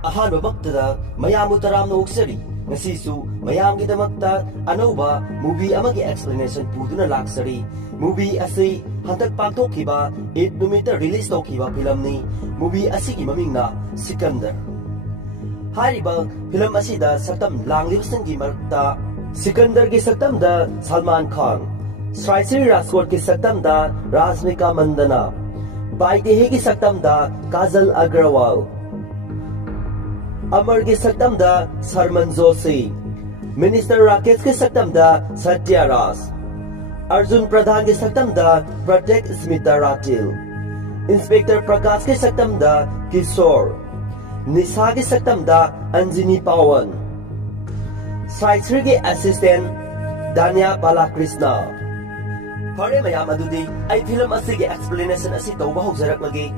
Ahanbamagtada mayamu taramna uksari ngasisu mayamgidamakta anauba movie amagi explanation puduna laksari movie asi hantak pangtokhiba 8 numita release tokhiba filmni movie asigi mamingna Sikandar hariba film asida saktam langlibsanggi marta Sikandar gi saktamda Salman Khan Sri Raswat gi saktamda Rashmika Mandana Baidehi gi saktamda Kajal Agrawal Amar के सकतम दा Sarman Joshi minister Rakesh के सकतम दा सत्या राज अर्जुन प्रधान के सकतम दा protect Smita राटिल inspector प्रकाश के सकतम दा किशोर निशा के सकतम दा अंजनी पावन साइश्री के असिस्टेंट दानिया बालाकृष्णा फरे मयाम अदुदी आई फिल्म असि के एक्सप्लेनेशन असि तौबा होजरक लगे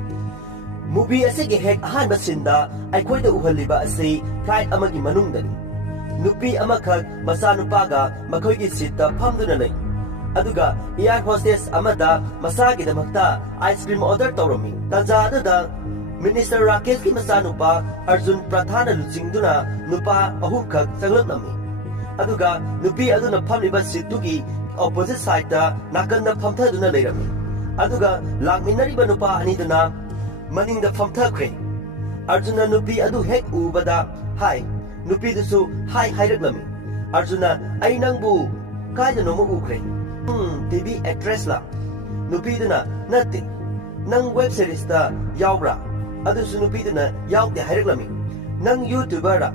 movie asigi hek ahanba sinda aikhoida uhaliba asi flight amagi manungdani nupi amakhak masanupaga makhoigi seatta phamduna lei aduga air hostess amada masagi damakta ice cream order tawrami tanja adada minister rakesh ki masanupa arjun prathana luchingduna nupa ahum khak sanglaknami aduga nupi aduna phamliba seattugi opposite side da nakanda phamthaduna leirami aduga lakminariba nupa aniduna Maning da famthakre Arjuna nupi adu hek ubada hai nupi dusu hai hairaklami Arjuna ai nangbu kaida nomo ukre TV actress la nupi duna natti nang web series ta yawra adu su nupi duna yawde hairaklami nang YouTuber ra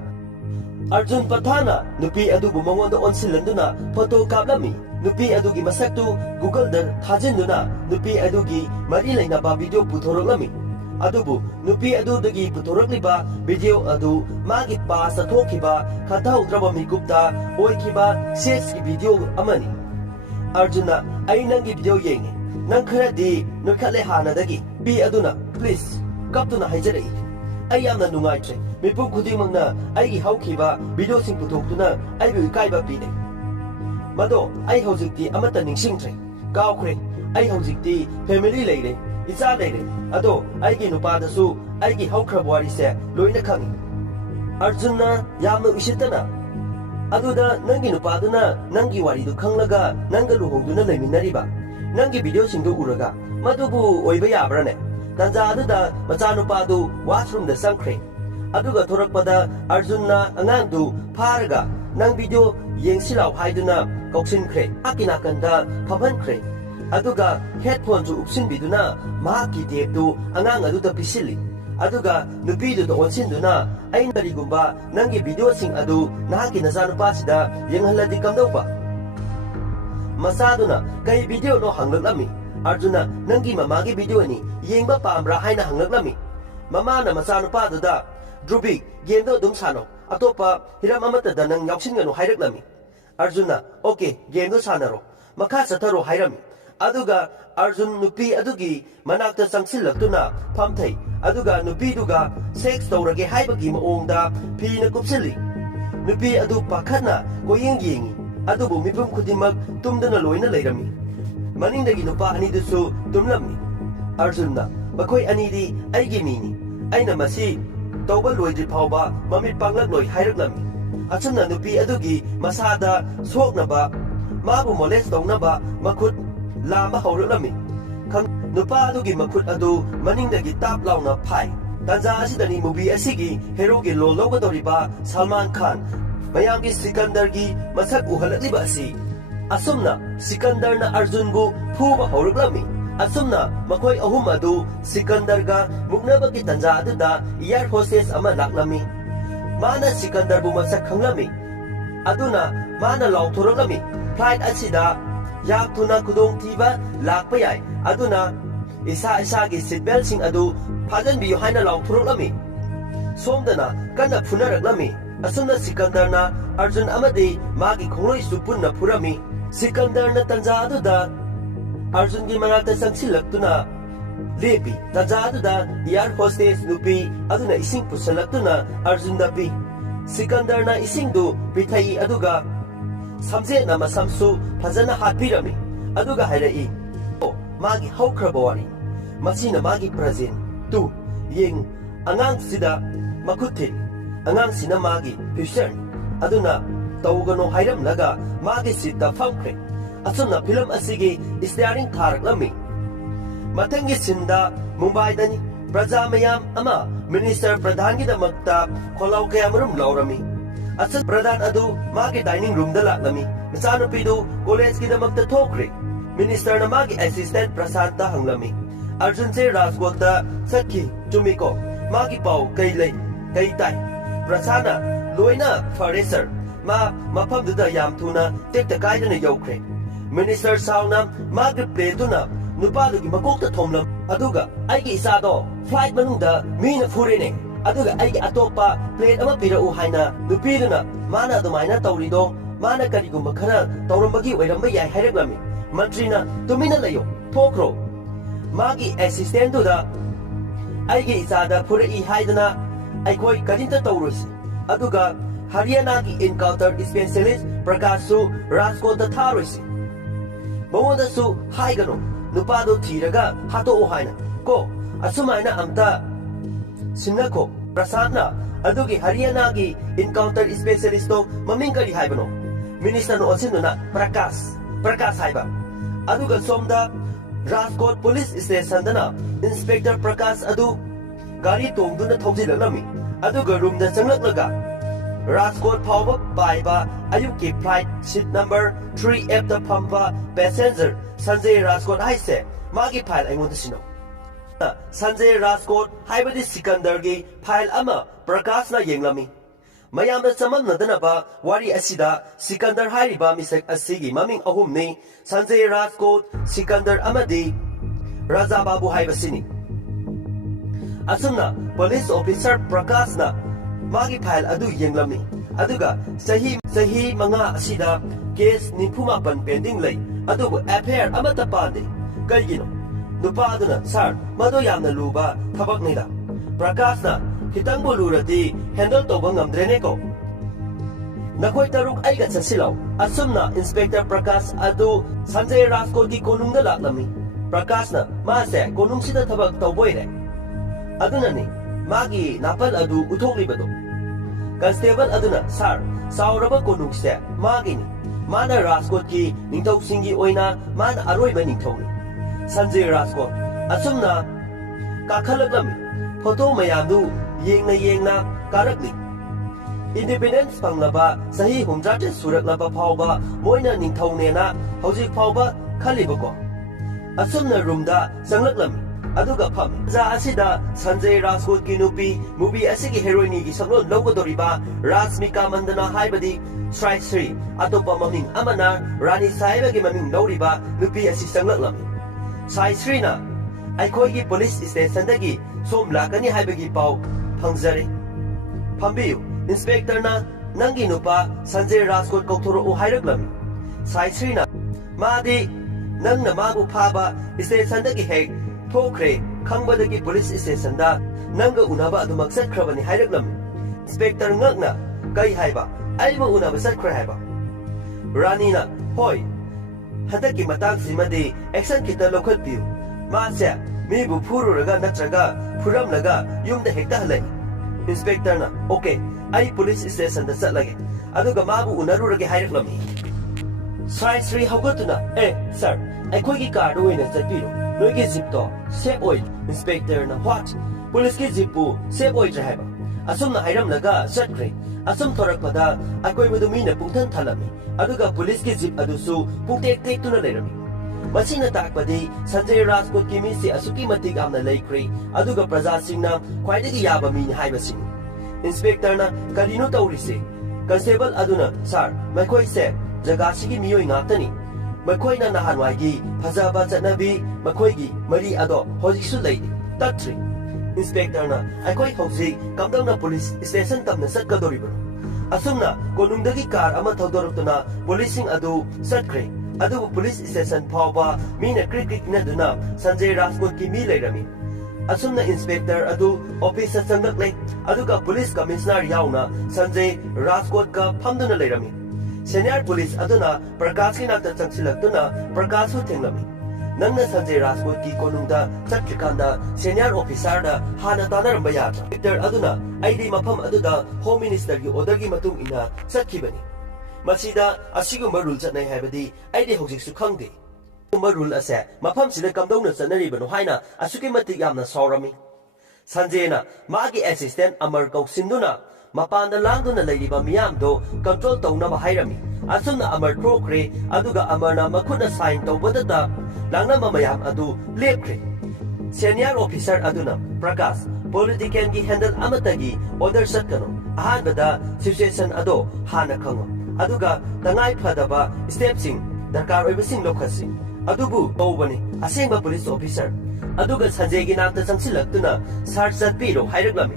Arjun Pathana nupi adu bu mongonda onsilanduna photo kaplami nupi adu gi masaktu Google da thajinduna nupi adu gi mari laina ba video puthoroklami adubu nupi adu dagi putorakliba video adu magi pasa thokiba khatha udraba mikupta oikiba sex ki video amani Arjuna ai nangi video yengi nang kharadi nukhale hana dagi pi aduna please kaptuna haijarei ai yamna nungai tre mipu khudimangna ai gi haukiba video sing putoktuna ai bi kaiba pi de mado ai hojikti amata ningsing tre kaukre ai hojikti family leire Iza leire ado aigi nupadasu aigi haukrabwari se loina khangi Arjuna yamna usitana aduda nangi nupaduna nangi waridu khanglaga nanga luhongduna leiminariba nangi video singdu uraga madubu oiba yabrane tanja aduda macha nupadu washroom da sangkhre aduga thorakpada Arjuna angangdu pharaga nang video yengsilaw haiduna koksinkhre akina kanda phamhankhre aduga headphone ju upsin biduna mahaki teptu angang aduda pisili aduga nupi du onsin duna ain tarigumba nangi video sing adu nahaki nazanupa sida yenghaladi kamdaupa masaduna kai video no hanglaklami Arjuna nangi mamagi video ni yengba pamra haina hanglaklami mama na masanupa duda drubi gendo dum sano atopa hiram amata da nang yauksin nganu hairaklami Arjuna okay gendo sanaro makha satharo hairami aduga Arjun nupi adugi manakta sangsilaktuna phamthai aduga nupi duga sex tawrage haibagi maongda phina kupsili nupi adu pakhatna koyeng yengi adubu mipum khudimak tumdana loina leirami maningdagi nupa ani dusu tumlamni Arjunna bakoi ani di aigi mini aina masi tawba loidri phawba mamit panglak loi hairaklami achunna nupi adugi masada soknaba mabu molest tawnaba makhut lama hauruklami khang nupa adugi makhut adu maningdagi tap launa phai tanja asidani movie asigi hero gi lol logadoriba Salman Khan mayamgi Sikandar gi masak uhalakliba asi asumna Sikandar na Arjun gu phuba hauruklami asumna makoi ahum adu Sikandar ga muknaba gi tanja aduda air hostess ama laklami mana Sikandar bu masak khanglami aduna mana lauthoroklami flight asida yak tuna kudong tiba lakpa yai aduna isa gi seatbelt sing adu phajan bi haina lauthoroklami somdana kana phunaraklami asuna Sikandar na Arjun amadi magi khongloi supunna phurami Sikandar na tanja aduda Arjun gi manakta sangsilaktuna lepi tanja aduda air hostess nupi aduna ising pusalaktuna Arjun da pi Sikandar na ising du pithai aduga samje na masamsu fazana hatpirami aduga hairai magi haukrabawari masina magi present tu yeng angang sida makhuthi angang sina magi future aduna tawgano hairam laga magi sita famkhre asumna film asigi steering tharak lami mathangi sinda Mumbai dani praja mayam ama minister pradhan gi damakta kholau kayamarum laurami asan pradhan adu magi dining room da laklami machanu pidu college gi damakta thokre minister na magi assistant prasanta hanglami Arjun se Rajkot da sakhi chumiko magi pau kai lai kai tai prasana loina foreser ma mafam du da yam thuna tek ta kai da ne yaukhre minister saunam magi play tu na nupa du gi makok ta thomlam aduga ai gi isa do flight manung da mi na fure ne aduga ai gi atopa plate ama pira u haina nupi du na mana du maina tawri do mana kari gum khara tawram bagi oiram ba yai hairak lami mantri na tumina layo thokro magi assistant du da ai gi isa da fure I haidana ai koi karinta tawroisi aduga Haryana ki encounter specialist Prakasu Rajkot da tharoisi Mawada su haigano nupado thiraga hato o haina ko asumaina amta sinako prasantna adugi Haryana ki encounter specialist to maming kari haibano minister no osinuna Prakash haiba aduga somda Rajkot police station dana inspector Prakash adu gari tongduna thaujilalami aduga room da changlaknaga Rajkot Pawba Baiba Ayuki flight seat number 3F the Pampa passenger Sanjay Rajkot Haise Magi file Aingon Sino Sanjay Rajkot Haibadi Sikandar gi file ama Prakash na yenglami Mayam da Saman Nadanaba Wari Asida Sikandar Hariba Misek Asigi Maming Ahumni Sanjay Rajkot Sikandar Amadi Raja Babu Haibasini Asumna police officer Prakash na Magi file adu yenglami aduga sahi manga asida case nifuma pan pending lay adugo affair amata pande kaigino nupa aduna sir mado yamna luba thabak nida Prakash na kitang bolurati handle toba ngamdrene ko nakoi taruk aiga chasilaw asumna inspector Prakash adu Sanjay Rajkot ki konungda laklami Prakash na mase konung sida thabak tawboire aduna ni Magi napal adu uthoklibedo Constable aduna sir sauraba konungse magini mana Rajkot ki ningthau singi oina mana aroiba ningthau Sanjay Rajkot asumna kakhalakami photo mayamdu yengna karakli independence panglaba sahi humjate suraklaba phawba moina ningthau nena hojik phawba khalibako asumna roomda sanglaklam aduga pham ja asida Sanjay Rajkot ki nupi movie asigi heroine gi saklo logodoriba Rashmika Mandana haibadi Sri Sri atopa maming amana Rani Saiba gi maming loriba nupi asi sanglaklam Sri Sri na aikoi gi police station dagi som lakani haibagi pau phangjare phambiu inspector na nangi nupa Sanjay Rajkot kokthoro o hairaklam Sri Sri na madi nangna magu phaba station dagi hek Thokre Khangbadagi police station da nanga unaba adumak satkrabani hairaklam inspector ngakna kai haiba aiba unaba satkra haiba Rani na hoi hadaki matang simadi action kita lokal piu ma se mi bu phururaga natraga phuramlaga yumda hekta halai inspector na okay ai police station da satlage aduga mabu unarurage hairaklam Sri haugatuna sir aikoi gi car do ina chatpiro Noigi zip to save oil inspector na what police ki zip pu save oil driver asum na hairam laga satkre asum thorak pada akoi madu mina pungthan thalami aduga police ki zip adusu pungtek tek tuna lerami masina takpadi Sanjay Rajkot ki mi se asuki matik amna laikre aduga praja singna khwaidagi yaba mi haibasing inspector na karino tawrise constable aduna sir maikoi se jaga sigi miyoi ngaptani Makoina nahanwaigi phajaba chanabi makoigi mari ado hojiksu leidi tatri inspector na aikoi hojik kamdangna police station tamna satkadoribo asumna konungdagi car ama thodorotuna policing adu satkre adu police station phawba mina krik na duna Sanjay Rajkot ki mi leirami asumna inspector adu office changlak aduga police commissioner yauna Sanjay Rajkot ka phamduna leirami Senior police aduna Prakash ki nakta changsilaktuna Prakash hu thenglami Nangna Sanjay Rajput ki konungda chatrikanda senior officer da hana tanaram bayar. Victor aduna aidi mafam aduda Home Minister ki order ki matung ina chatkibani. Masida asigumba rule chatnai haibadi aidi hojiksu khangde. Gumba rule ase mafam sida kamdongna chanaribano haina asuki matik yamna saurami. Sanjay na magi assistant Amar Kauksinduna Mapanda langduna layriba miyamdo control tawnaba hairami. Asumna Amar trokre aduga Amarna makuna sign tawbadada langna mamayam adu lepre. Senior officer aduna Prakash political gi handle amatagi order satkano ahanbada situation ado hana khango aduga tangai phadaba stepsing darkar oibasing lokhasi adubu tawbani asengba police officer aduga Sanjay gi namta changsilaktuna search chatpiro hairuglami.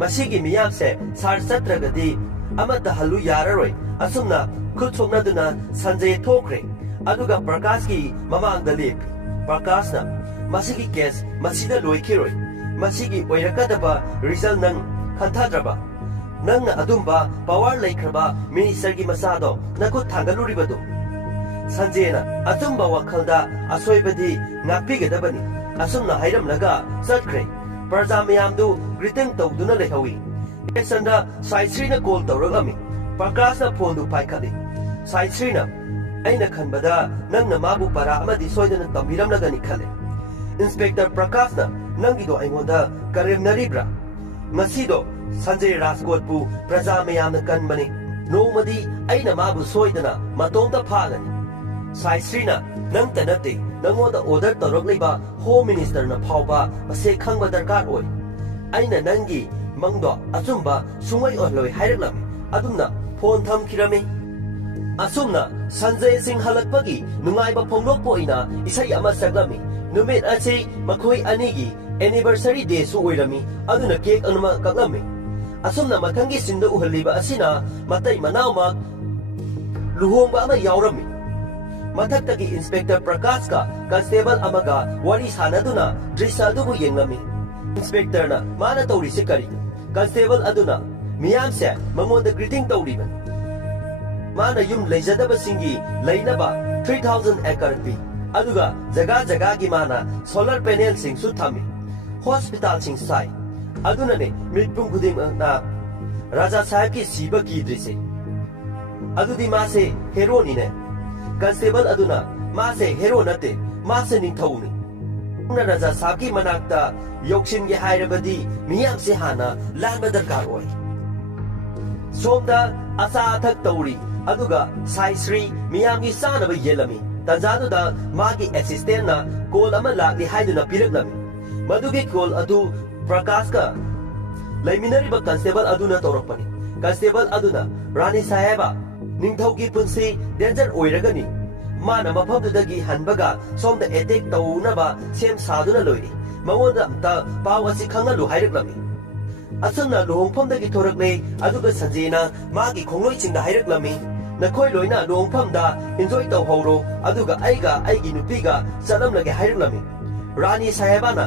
Masigi miyamse search chatragadi amata halu yararoi asumna khutthoknaduna Sanjay thokre aduga Prakash ki mamangda lep. Prakash na masigi case masida loikhiroi masigi oirakadaba result nang khantadraba nangna adumba power laikhraba minister gi masado nakut thangaluribado. Sanjay na adumba wakhalda asoibadi ngakpigadabani asumna hairamlaga chatkre. Praja mayamdu greeting tawduna lehawi. Sanda Sai na call tawragami. Prakash na phone du paikhali. Sai na aina khanbada nangna mabu para amadi soidana tambiramlagani khale. Inspector Prakash na nangido aingonda karemnaribra. Ngasido Sanjay Rajput pu praja mayamna kanbani. Nomadi aina mabu soidana matongda phalani. Sai na nang tanate nangoda order tawragliba Home Minister na phawba ase khangba darkar oi. Aina nangi mangdo achumba sumai ohloi hairaklam adumna phone thamkhirami. Asumna Sanjay Singh halakpagi nungaiba phonglokpo ina isai ama saglami. Numit ase makhoi anigi anniversary day su oirami aduna cake anuma kaglami. Asumna mathangi sinda uhaliba asina matai manawma luhongba ama yaurami. Mathaktagi Inspector Prakash ka Constable amaga wari sanaduna drisa adubu yenglami. Inspector na mana tawri sikari. Constable aduna miyamse mangonda greeting tawriban. Mana yum leijadaba singi lainaba 3,000 acre pi. Aduga jaga jaga gi mana solar panel sing su thami. Hospital sing sai. Aduna ne mitpung khuding na Raja Sahib ki siba ki drise. Adudi mase hero ni ne. Constable aduna mase hero nate mase ningthauni. Raja Sahib ki manakta yokshin ge hairabadi miyam se hana lanba darkar oi. Somda asa athak tawri aduga Sai Sri miyam gi sanaba yelami. Tanzaduda magi assistant na call ama lagli haiduna piraglami. Madugi call adu Prakash ka laiminariba constable aduna tawrakpani. Constable aduna Rani Saheba ningthaugi punsi danger oiragani. Mana mafamdudagi hanbaga somda attack tawnaba sem saduna loiri. Mangonda amta pawasi khangalu hairuglami. Asumna luhongphamdagi thorakle aduga Sanjayna magi khongloi chingda hairuglami. Nakhoi loina luhongphamda enjoy tawhoro aduga aiga aigi nupiga chalamlage hairuglami. Rani Sahebana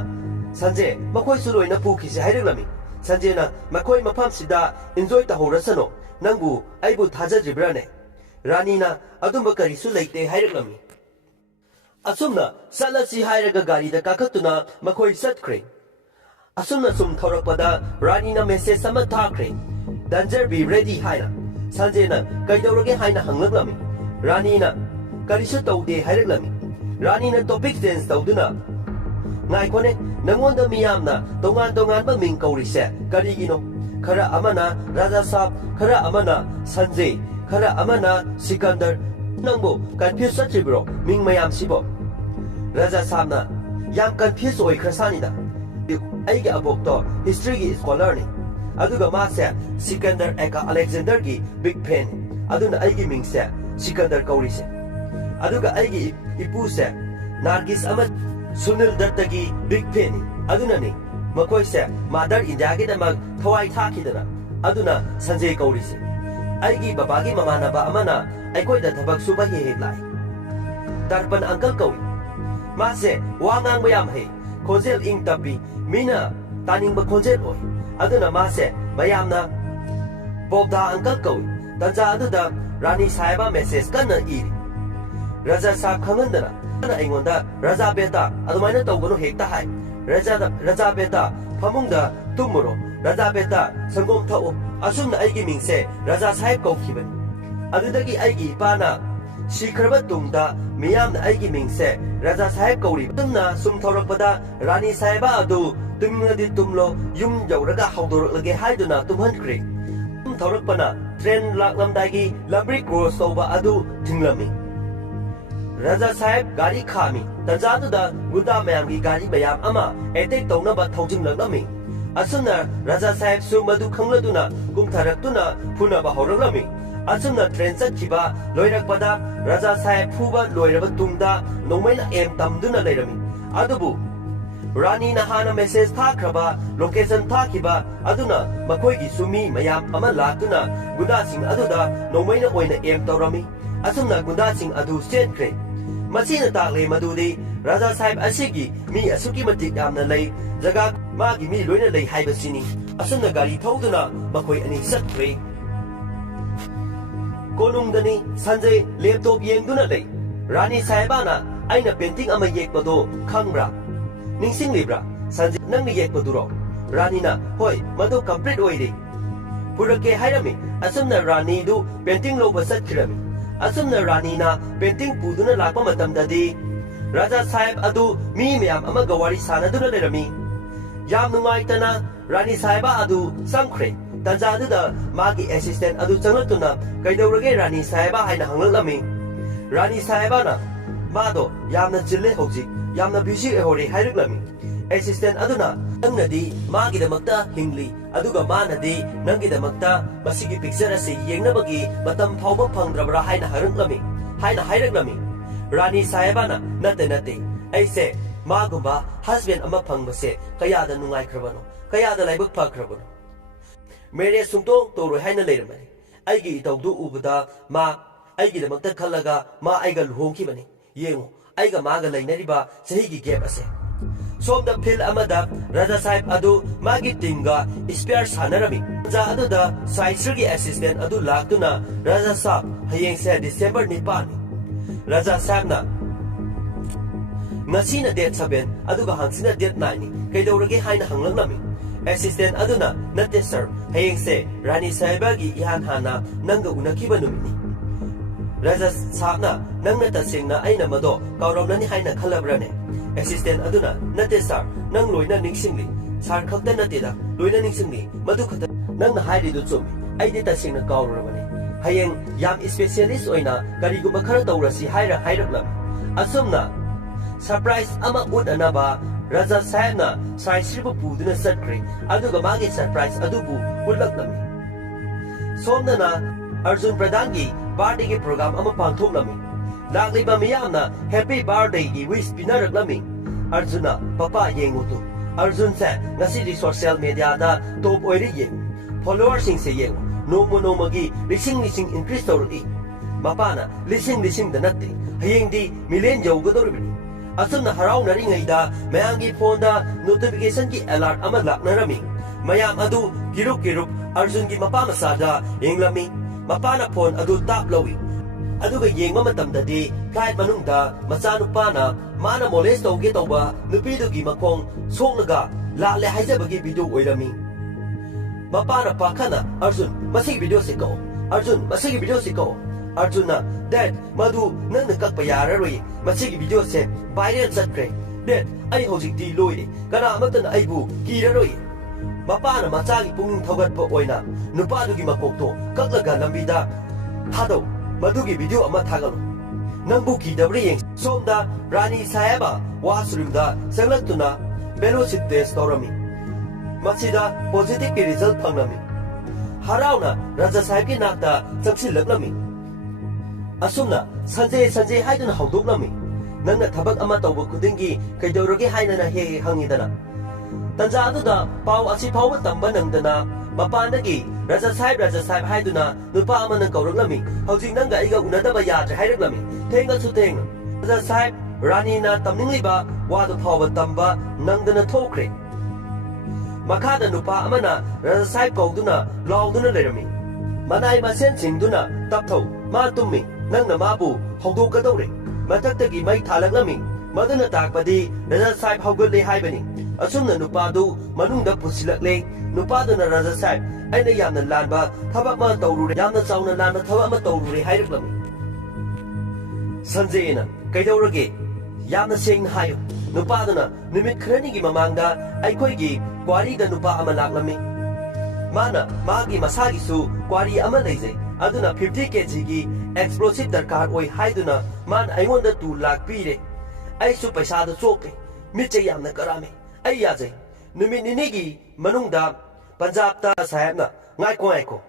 Sanjay makhoi su loina pukhise hairuglami. Sanjayna makhoi mafamsida enjoy tahorasano nangbu aibu thajajribrane. Rani na adumba karisu leite hairuglami. Asumna salasi hairaga gari da kakatuna makhoi satkre. Asumna sum thorakpada Rani na message sama thakre. Danger be ready haina. Sanjay na kaidawrage haina hanglaglami. Rani na karisu tawde hairuglami. Rani na topic sense tawduna. Ngai kone nangonda miyamna tongan ba ming kaurise karigino. Khara amana Raja Sahib, khara amana Sanjay, khara amana Sikandar. Nangbo confuse satribro ming mayam sibo. Raja Sahib na yam confuse oi khasanida. Aigi abokto history gi scholar ni. Aduga mase Sikandar eka Alexander gi big fan. Aduna aigi ming se Sikandar kaurise. Aduga aigi ipu se Nargis Ahmad Sunil Datta gi big fan. Aduna ni makhoi se Mother India gi damag thawai thakidana. Aduna Sanjay kaurise. Aigi babagi mamanaba amana aikoi da thabak suba hi lai. Tarpan uncle kawi. Mase wangang mayam he. Khonjel ing tapi mina taning ba khonjel oi. Aduna mase mayamna Bobda uncle kawi. Tanja aduda Rani Saheba message kana iri. Raja Sahib khangandana Aingonda, Raja Beta, Adamana Togono Hekta Hai, Raja Beta, Pamunda, Tumuro, Raja Beta, Sangom Tao, Asum Aigi Ming say, Raja Sahib Kokiban. Adudagi Aigi Pana, Shikrabatunda, Miam Aigi Ming say, Raja Sahib Kori, Tumna, Sum Torapada, Rani Saiba Adu, Tumna di Tumlo, Yum Joraga Haudur Lage Haiduna, Tumhan Creek. Torakpana, Tren Laklam Dagi, Labrik Rose over Adu, Tinglami. Raja Sahib Gari Kami, Tanzatu da Guda Mayamgi Gari Bayam Ama, Etek Tona but Tauting Lami. Asuna, Raja Sahib Sumadu Kangladuna, Gumtaratuna, Puna Bahorami. Asuna Trensa Chiba, Loirak Pada, Raja Sahib Puba, Loiraba Tunda, Nomena M Tamduna Lerami. Adubu Rani Nahana message Takraba, location Takiba, Aduna, Makoigi Sumi, Mayam Amalatuna, Gudasing Aduda, Nomena Oina M Torami. Asuna Gudasing Adu State Crate. Masina Takle Madudi, Raja Sahib Asigi, me Asuki Matik Amna Lay, Zaga, Magi me Luna Lay Hibasini, Asuna Gari Toduna, Makoi and Sat Crate. Konungdani, Sanjay, Laptop Yengduna Lay, Rani Saibana, Aina painting Ama Yekpado, Kangra. Ningsing Libra, Sanjay Nang Yekpaduro, Ranina, Hoi, Mado complete oidi. Purake Hirami, Asumna Rani do, painting Loba Satkirami. Asumna Ranina, painting Puduna Lapamatam Dadi, Raja Sahib Adu, Mimiam Amagawari Sanaduna Lerami. Yamumaitana, Rani Saiba Adu, Sankre, Tanzada, Magi assistant Adu Chanatuna, Kaidorage Rani Saiba Haina Hanglami. Rani Saibana, Mado, Yamna Chile Hoji, Yamna Bishi Hori Hiraglami. Assistant Aduna, Nangadi, Magi the Makta, Hingli, Aduga Manadi, Nangi the Makta, Masigi Pixerasi, Yangnabagi, Matam Pauba Pangrabra Haina Haranglami, Haina Hiraglami. Rani Saibana, Nate, I say, Magumba, husband Amapang Mase, Kayada Nungai Krabano, Kayada Labuk Pakrabano. Mary Sumto, Toro Haina Lerman. I give it do Ubada, Ma, I give the Makta Kalaga, Ma Igal Honkimani, Yemo, Iga Maga Neriba, Sahigi gave us. So the pill Amada, Raja Sahib Adu, Magi Tinga, Spare Sanarami, Zaduda, Saisrigi assistant Adu Lakuna, Raja Sab, Hayeng said December Nipani. Raja Sabna Nasina dead Saben, Aduga Hansina dead 90, Kaidoragi Haina Hanglami. Assistant Aduna, Nate sir, Hayeng say, Rani Saibagi Ihan Hana, Nanga Unakibanumini. Raja Sabna, Nangata Singna Aina Mado, Kauronani Haina Kalabrane. Assistant Aduna, Nate sir, Nang Loina Nixingly, Sar Kakta Natida, Loina Nixingly, Madukata, Nang Haidi Dutsumi, I did a sing a Kauramani. Hayeng, Yam specialist Oina, Garigumakara Rasi Hira Hiraklam. Asumna, surprise Ama Ud Anaba, Raja Saibna, Sai Shribu Puduna Sakri, Aduga Magi surprise Adubu, would look me. Somnana, Arjun Pradangi, birthday program Ama Pantoglami. Lagli Bamiyamna, happy birthday, wish Pinaraglami. Arjuna, Papa Yengutu. Arjun said, Nasi social media da, top oiri yeng. Followers sing say yeng, no monomagi, lising increased already. Mapana, lising the nutty, Hayeng di, Milen Jogodorbi. Asuna Harau Naringaida, Mayangi Fonda, notification ki alert Amalak Narami. Mayam Adu, Girup, Arjun ki Mapama Sada, Yenglami, Mapana Pon Adu Tap Lowi. Aduga Yeng Mamatam da di, Kai Manungda, Masanupana, Mana Molesto Getoba, Nupido Gimakong, Songaga, La Hazabagi Bidu Oilami. Mapana Pakana, Arjun, Masig Bidosiko, Arjun, Masig Bidosiko. Arjuna, Dad, Madu, Nana Kakpayarari, Masigi Bidose, Biden Sakre, Dad, I hosik di Loy, Ganamatan Aibu, Kiraroi. Mapana Matagi Pung Togat Po Oina, Nupadu Gimapoto, Kaklaga Lambida, Hado, Madugi Bidu Amatagalo. Nambuki the ring, Sonda, Rani Saeba, Wasrunda, Salatuna, Velocity Storami. Masida, positive result Pangami. Harauna, Raja Saiki Nata, Samsi Lami. Asumna, Sanjay Haidun Hauduglami. Nanga Tabak Amatobo Kudingi, Kaidorogi Hainana He Hangidana. Tanzada, Pau Asi Pau Tambanang Dana, Mapanagi, Raja Sahib Haiduna, Nupa Amanan Kauruglami, Housing Nanga Iga Unadabaya Hairuglami, Tenga to Teng. Raja Sahib, Ranina Tamningliba, Wadu Power Tamba, Nangdana Tokre. Makada Nupa Amana, Raja Sahib Kauduna, Lauduna Lerami. Manai Masen Singduna, Tapto, Matumi. Nang na mabu, Hodo Gadore. ꯃꯊꯛꯇꯒꯤ ꯃꯩ ꯊꯥꯜꯂꯛꯂꯝꯃꯤ ꯃꯗꯨꯅ ꯇꯥꯛꯄꯗꯤ ꯔꯥꯖꯥ ꯁꯥꯍꯦꯕ ꯍꯧꯒꯠꯂꯦ ꯍꯥꯏꯕꯅꯤ ꯑꯁꯨꯝꯅ ꯅꯨꯄꯥꯗꯨ ꯃꯅꯨꯡꯗ ꯄꯨꯁꯤꯜꯂꯛꯂꯦ ꯅꯨꯄꯥꯗꯨꯅ ꯔꯥꯖꯥ ꯁꯥꯍꯦꯕ ꯑꯩꯅ ꯌꯥꯝꯅ ꯂꯥꯟꯕ ꯊꯕꯛ ꯑꯃ ꯇꯧꯔꯨꯔꯦ ꯌꯥꯝꯅ ꯆꯥꯎꯅ ꯂꯥꯟꯕ ꯊꯕꯛ ꯑꯃ ꯇꯧꯔꯨꯔꯦ ꯍꯥꯏꯔꯛꯂꯝꯃꯤ ꯁꯟꯖꯦꯅ ꯀꯩꯗꯧꯔꯒꯦ ꯌꯥꯝꯅ ꯁꯦꯡꯅ ꯍꯥꯏꯌꯨ ꯅꯨꯄꯥꯗꯨꯅ ꯅꯨꯃꯤꯠ ꯈꯔꯅꯤꯒꯤ ꯃꯃꯥꯡꯗ ꯑꯩꯈꯣꯏꯒꯤ ꯀ꯭ꯋꯥꯔꯤꯗ ꯅꯨꯄꯥ ꯑꯃ ꯂꯥꯛꯂꯝꯃꯤ ꯃꯥꯅ ꯃꯥꯒꯤ ꯃꯁꯥꯒꯤꯁꯨ ꯀ꯭ꯋꯥꯔꯤ ꯑꯃ ꯂꯩꯖꯩ ꯑꯗꯨꯅ 50 kgꯒꯤ ꯑꯦꯛꯁꯄ꯭ꯂꯣꯁꯤꯚ ꯗꯔꯀꯥꯔ ꯑꯣꯏ ꯍꯥꯏꯗꯨꯅ ꯃꯥꯅ ꯑꯩꯉꯣꯟꯗ 2 lakh ꯄꯤꯔꯦ ꯑꯩꯁꯨ ꯄꯩꯁꯥꯗ ꯆꯣꯞꯂꯦ ꯃꯤꯠꯁꯦ ꯌꯥꯝꯅ ꯀꯔꯥꯝꯃꯤ ꯑꯩ ꯌꯥꯖꯩ ꯅꯨꯃꯤꯠ ꯅꯤꯅꯤꯒꯤ ꯃꯅꯨꯡꯗ ꯄꯟꯖꯥꯕꯇ ꯁꯥꯍꯦꯕꯅ ꯉꯥꯏꯈꯣ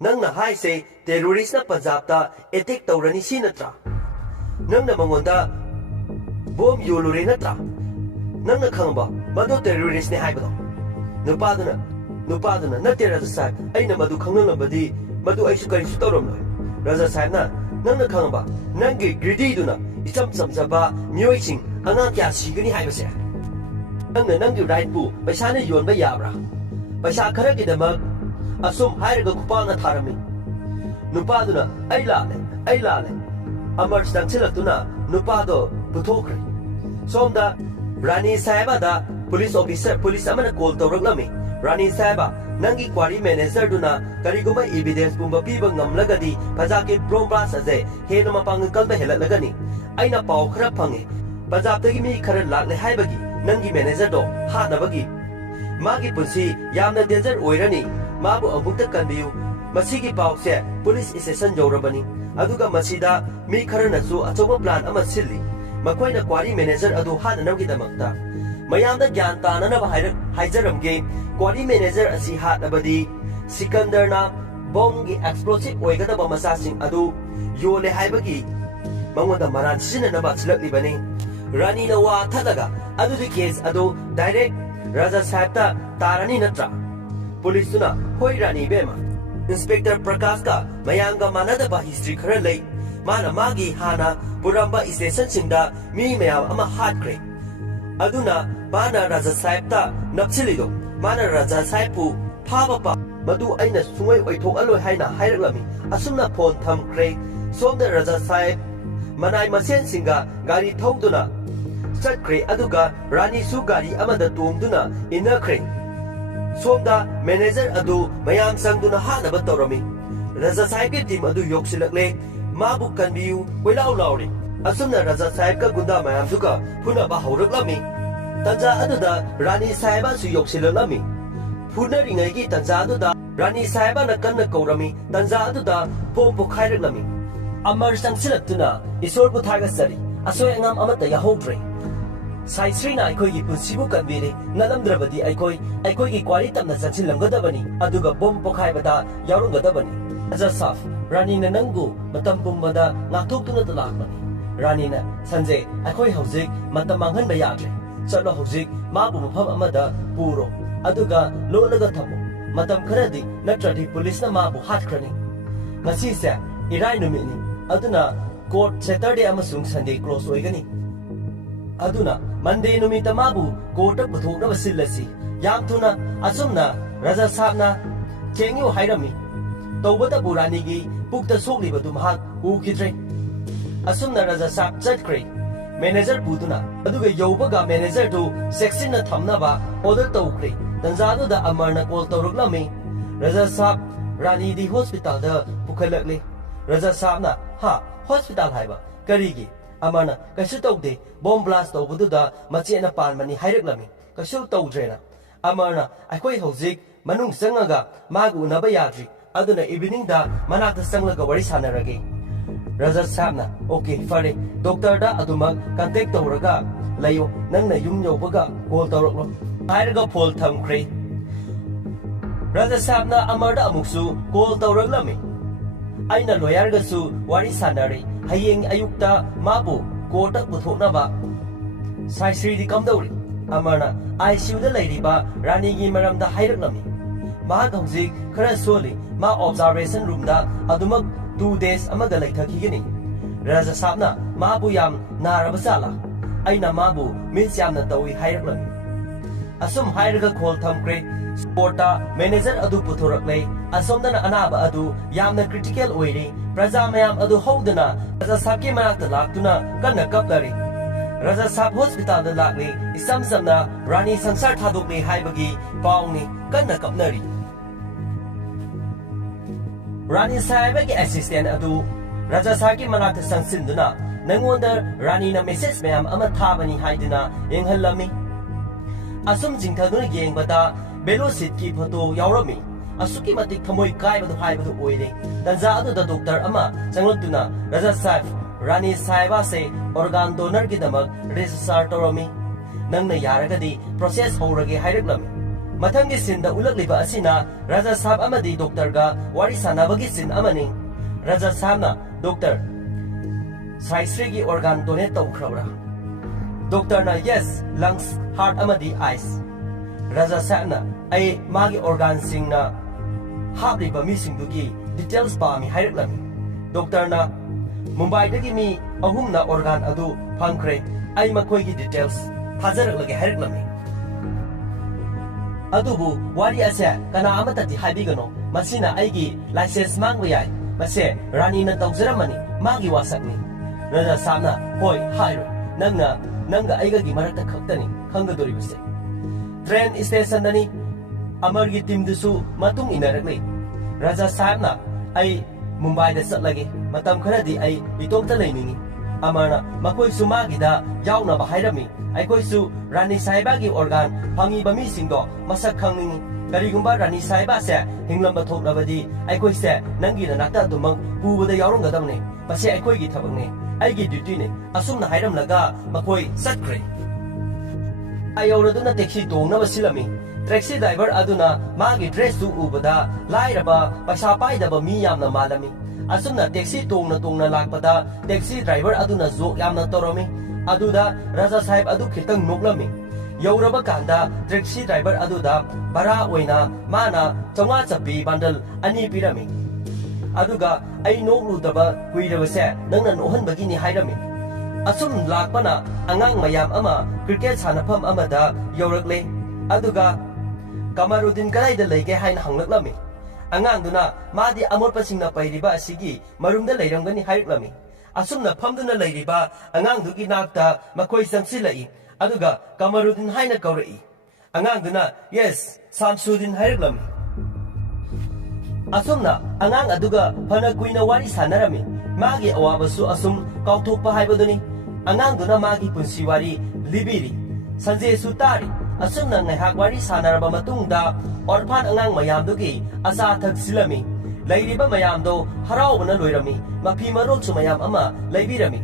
ꯅꯪꯅ ꯍꯥꯏꯁꯦ ꯇꯦꯔꯣꯔꯤꯁꯅ ꯄꯟꯖꯥꯕꯇ ꯑꯦꯇꯦꯛ ꯇꯧꯔꯅꯤ ꯁꯤ ꯅꯠꯇ꯭ꯔꯥ ꯅꯪꯅ ꯃꯉꯣꯟꯗ ꯕꯣꯝ ꯌꯣꯜꯂꯨꯔꯦ ꯅꯠꯇ꯭ꯔꯥ ꯅꯪꯅ ꯈꯪꯕ ꯃꯗꯨ ꯇꯦꯔꯣꯔꯤꯁꯅꯦ ꯍꯥꯏꯕꯗꯣ ꯅꯨꯄꯥꯗꯨꯅ ꯅꯠꯇꯦ ꯔꯥꯖꯥ ꯁꯥꯍꯦꯕ ꯑꯩꯅ ꯃꯗꯨ ꯈꯪꯂꯝꯂꯕꯗꯤ ꯃꯗꯨ ꯑꯩꯁꯨ ꯀꯔꯤꯁꯨ ꯇꯧꯔꯝꯂꯣꯏ ꯔꯥꯖꯥ ꯁꯥꯍꯦꯕꯅ ꯅꯪꯅ ꯈꯪꯕ ꯅꯪꯒꯤ ꯒ꯭ꯔꯤꯗꯤꯗꯨꯅ ꯏꯆꯝ ꯆꯝꯖꯕ ꯃꯤꯑꯣꯏꯁꯤꯡ ꯑꯉꯥꯡ ꯀꯌꯥ ꯁꯤꯒꯅꯤ ꯍꯥꯏꯕꯁꯦ ꯅꯪꯅ ꯅꯪꯒꯤ ꯔꯥꯏꯠꯄꯨ ꯄꯩꯁꯥꯅ ꯌꯣꯟꯕ ꯌꯥꯕ꯭ꯔꯥ ꯄꯩꯁꯥ ꯈꯔꯒꯤꯗꯃꯛ ꯑꯁꯨꯝ ꯍꯥꯏꯔꯒ ꯈꯨꯄꯥꯛꯅ ꯊꯥꯔꯝꯃꯤ ꯅꯨꯄꯥꯗꯨꯅ ꯑꯩ ꯂꯥꯜꯂꯦ ꯑꯃꯔ ꯆꯪꯁꯤꯜꯂꯛꯇꯨꯅ ꯅꯨꯄꯥꯗꯣ ꯄꯨꯊꯣꯛꯈ꯭ꯔꯦ ꯁꯣꯝꯗ ꯔꯥꯅꯤ ꯁꯥꯍꯦꯕꯗ ꯄꯨꯂꯤꯁ ꯑꯃꯅ ꯀꯣꯜ ꯇꯧꯔꯛꯂꯝꯃꯤ ꯔꯥꯅꯤ ꯁꯥꯍꯦꯕ ꯅꯪꯒꯤ ꯀ꯭ꯋꯥꯔꯤ ꯃꯦꯅꯦꯖꯔꯗꯨꯅ ꯀꯔꯤꯒꯨꯝꯕ ꯏꯕꯤꯗꯦꯟꯁ ꯄꯨꯝꯕ ꯄꯤꯕ ꯉꯝꯂꯒꯗꯤ ꯄꯟꯖꯥꯕꯀꯤ ꯕꯣꯝ ꯕ꯭ꯂꯥꯁ ꯑꯁꯦ ꯍꯦꯟꯅ ꯃꯄꯥꯡꯒꯜ ꯀꯟꯕ ꯍꯦꯜꯂꯛꯂꯒꯅꯤ ꯑꯩꯅ ꯄꯥꯎ ꯈꯔ ꯐꯪꯉꯦ ꯄꯟꯖꯥꯕꯇꯒꯤ ꯃꯤ ꯈꯔ ꯂꯥꯛꯂꯦ ꯍꯥꯏꯕꯒꯤ ꯅꯪꯒꯤ ꯃꯦꯅꯦꯖꯔꯗꯣ ꯍꯥꯠꯅꯕꯒꯤ ꯃꯥꯒꯤ ꯄꯨꯟꯁꯤ ꯌꯥꯝꯅ ꯗꯦꯟꯖꯔ ꯑꯣꯏꯔꯅꯤ ꯃꯥꯕꯨ ꯑꯃꯨꯛꯇ ꯀꯟꯕꯤꯌꯨ ꯃꯁꯤꯒꯤ ꯄꯥꯎꯁꯦ ꯄꯨꯂꯤꯁ ꯏꯁꯇꯦꯁꯟ ꯌꯧꯔꯕꯅꯤ ꯑꯗꯨꯒ ꯃꯁꯤꯗ ꯃꯤ ꯈꯔꯅꯁꯨ ꯑꯆꯧꯕ ꯄ꯭ꯂꯥꯟ ꯑꯃ ꯁꯤꯜꯂꯤ ꯃꯈꯣꯏꯅ ꯀ꯭ꯋꯥꯔꯤ ꯃꯦꯅꯦꯖꯔ ꯑꯗꯨ ꯍꯥꯠꯅꯅꯕꯒꯤꯗꯃꯛꯇ ꯃꯌꯥꯝꯗ ꯒ꯭ꯌꯥꯟ ꯇꯥꯅꯅꯕ ꯍꯥꯏꯖꯔꯝꯒꯦ ꯀ꯭ꯋꯥꯔꯤ ꯃꯦꯅꯦꯖꯔ ꯑꯁꯤ ꯍꯥꯠꯂꯕꯗꯤ ꯁꯤꯀꯟꯗꯔꯅ ꯕꯣꯝꯒꯤ ꯑꯦꯛꯁꯄ꯭ꯂꯣꯁꯤꯚ ꯑꯣꯏꯒꯗꯕ ꯃꯆꯥꯁꯤꯡ ꯑꯗꯨ ꯌꯣꯜꯂꯦ ꯍꯥꯏꯕꯒꯤ ꯃꯉꯣꯟꯗ ꯃꯔꯥꯟ ꯁꯤꯖꯤꯟꯅꯅꯕ ꯁꯤꯜꯂꯛꯂꯤꯕꯅꯤ ꯔꯥꯅꯤꯅ ꯋꯥ ꯊꯠꯂꯒ ꯑꯗꯨꯗꯤ ꯀꯦꯁ ꯑꯗꯨ ꯗꯥꯏꯔꯦꯛ ꯔꯥꯖꯥ ꯁꯥꯍꯦꯕꯇ ꯇꯥꯔꯅꯤ ꯅꯠꯇ꯭ꯔꯥ ꯄꯨꯂꯤꯁꯇꯨꯅ ꯍꯣꯏ ꯔꯥꯅꯤ ꯏꯕꯦꯝꯃ इंस्पेक्टर प्रकाश का मयांगा मानदबा हिस्ट्री खर लई माना मागी हाना पुरंबा स्टेशन सिंदा मी मयाम अमा हाटख्रे अदुना माना राजा साहेब ता नपसिलिदो माना राजा साहेब पु फाबपा मदु अइना सुंगै ओइथोक अलोय हाइना हाइरलमी असुमना फोन थमख्रे सोमदा राजा साहेब मनाई मसेन सिंगा गाड़ी थौदुना चटख्रे अदुगा रानी सु गाड़ी अमदा तोंगदुना इनख्रे सोमदा मैनेजर अदु मयाम संगदुना हानबा तौरमी राजा साहेब के टीम अदु योक्सिलकले माबु कन्बियु कोइलाउ लाउरी असुमना राजा साहेब का गुंडा मयाम दुका फुनबा हौरकलमी तंजा अदुदा रानी साहेबा सु योक्सिलकलमी फुनरिङैगी तंजा अदुदा रानी साहेबा न कन्न कौरमी तंजा अदुदा पोपो खाइरकलमी अमर संगसिलक्तुना ईश्वरबु थागसरी असोय अंगम अमता याहौद्रे साइश्रीना अखोई पुंसीबु कन्बीरे नलमद्रबदी अखोई क्वारी तमना चंसिलंगदबनी अदुगा बोम पोखाइबदा यारुंगदबनी राजा साफ रानीना नंगु मतम पुंबदा नाथोक्तुना तलाकबनी रानीना संजय अखोई हौजिक मतम मांगहनबा याग्ले चलो हौजिक माबु मफम अमदा पुरो अदुगा लोलगा थमो मतम खरदी नत्रदि पुलिसना माबु हाटख्रनी ngasi इराय नुमिनी अदुना कोर्ट सैटरडे अमसुंग संडे क्लोज ओइगनी अदुना मंडे नुमित माबु कोर्ट पुथोकनबा सिल्लसी याम थुना असुमना राजा साहबना चेंगयु हाइरमी तौबदा बुरानीगी पुक्ता सोकलिबदु महाक उखिद्रे असुमना राजा साहब चटख्रे मैनेजर पुदुना अदुगा यौबगा मैनेजर दु सेक्शन थमनबा ऑर्डर तौख्रे तंजादुदा अमरना कॉल तौरकलमी राजा साहब रानी दी हॉस्पिटल दा पुखलकले राजा साहबना हा हॉस्पिटल हाइबा करीगी अमरना कशु तौदे बॉम्ब ब्लास्ट तौबदुदा मचेना पानमनी हाइरकलमी कशु तौद्रेना अमरना अखोई हौजिक मनुंग संगगा मागु उनबा याद्रि अदुना इवनिंग दा मनाक्ता संगलगा वरी सानरगे राजा साहबना ओके फरे डॉक्टर दा अदुमक कांटेक्ट तौरगा लयो नंगना युम यौबगा कॉल तौरकलो हाइरगा फोल थमख्रे राजा साहबना अमरदा अमुक्सु कॉल तौरगलमी आइना लॉयरगसु वारी सानरे हयेंग अयुक्ता माबु कोर्ट पुथोकनबा साइश्रीदी कमदौरी अमरना आईसीयू दा लैरिबा रानीगी मरमदा हाइरकलमी माग हौजिक खरा सोली मा ऑब्जर्वेशन रूम दा अदुमक 2 days अमगा लैथखिगनी राजा साहबना माबु याम नारबसाला आइना माबु मिस यामना तौई हाइरकलमी असुम हाइरगा खोल थमख्रे स्पोर्टा मैनेजर अदु पुथोरक्ले असोमदना अनाबा अदु यामना क्रिटिकल ओइरे प्रजा मयाम अदु हौदना राजा साहब के मनाक्ता लाक्तुना कन्ना कपलरी राजा साहब हॉस्पिटल दा लाक्ले इसम समना रानी संसार थादोक्ले हाइबगी पाउनी कन्ना कपनरी रानी साहब के असिस्टेंट अदु राजा साहब के मनाक्ता संसिंदुना नंगोंदा रानी ना मेसेज मयाम अमा थाबनी हाइदुना येंहल्लमी असुम जिंगथदुना येंगबदा बेलोसिट की फोटो यावरमी असुकी मतिक थमोय कायबदु हाइबदु ओइरे तंजा अदुदा डॉक्टर अमा चंगलतुना राजा साहब रानी साहिबा से ऑर्गन डोनर की दमक रजिस्टर तौरमी नंगना यारगदी प्रोसेस होरगे हाइरक्लमी मथंगी सिन दा उलगलिबा असिना राजा साहब अमदी डॉक्टर गा वारी सानाबगी सिन अमनी राजा साहब ना डॉक्टर साइश्री की ऑर्गन डोनेट तौखरबरा डॉक्टर ना यस लंग्स हार्ट अमदी आइस राजा साहब ना आई मागी ऑर्गन सिंग ना हाबलिबा मी सिंगदुगी डिटेल्स पामी हाइरक्लमी डॉक्टर ना मुंबई दगी मी अहुमना ऑर्गन अदु फंखरे आई मखोई की डिटेल्स थाजरलगे हाइरक्लमी अदुबु वारी असे कना अमतति हाइबिगनो मसिना आइगी लाइसेंस मांगबा याय मसे रानी ना तौजरमनी मागी वासकनी राजा साहबना होय हाइरो नंगा आइगगी मरकता खक्तनी खंगदोरिबसे ट्रेन स्टेशन दनी अमरगी टीम दुसु मतुंग इनरकले राजा साहबना आई मुंबई दा चलगे मतम खरदी आई इतोमता लेनिंगी अमरना मखोय सुमागिदा यावना बाहायरमी आइकोइसु रानी साहिबा की ऑर्गन फंगी बमी सिंगो मसक खंगनिंगी करिगुंबा रानी साहिबा से हिंगलंबा थोकनबदी आइकोइ से नंगी नाता दुमंग पुबदा यावरंगदमने पसे आइकोइ की थबंगने आइगी ड्यूटी ने असुमना हाइरमलगा मखोय सटख्रे आयोरदुना टैक्सी तोंगनबा सिलमी टैक्सी ड्राइवर अदुना मागी ड्रेस तु उबदा लाइरबा पैसा पाइदबा मी यामना मालमी असुमना टैक्सी तोंगना लाकपदा टैक्सी ड्राइवर अदुना जोक यामना तोरमी अदुदा राजा साहब अदु खितंग नोकलमी यौरबा कांदा टैक्सी ड्राइवर अदुदा बरा ओइना माना चौंगा चपी बंडल अनि पिरमी अदुगा आई नोकलुदबा कुइरबसे नंगना नोहनबगिनी हाइरमी असुम लाकपना अंगांग मयाम अमा क्रिकेट सानफम अमदा यौरकले अदुगा कमरुद्दीन कलाइदा लेगे हाइना हंगलक्लमी अंगांगदुना मादी अमोटपसिंगना पैरिबा असिगी मरुमदा लेरंगनी हाइरक्लमी असुमना फमदुना लेरिबा अंगांगदुगी नाकता मखोय संसिलई अदुगा कमरुद्दीन हाइना कौरई अंगांगदुना यस शामसुद्दीन हाइरक्लमी असुमना अंगांग अदुगा फना कुइना वारी सानरमी मागी अवाबसु असुम काउथोकपा हाइबदुनी अंगांगदुना मागी पुंसी वारी लिबिरी संजेसु तारी असुमना ngaihak wari sanaraba matungda orphan angang mayamdugi asa thak silami leiriba mayamdo haraubana loirami mafi marol chu mayam ama leibirami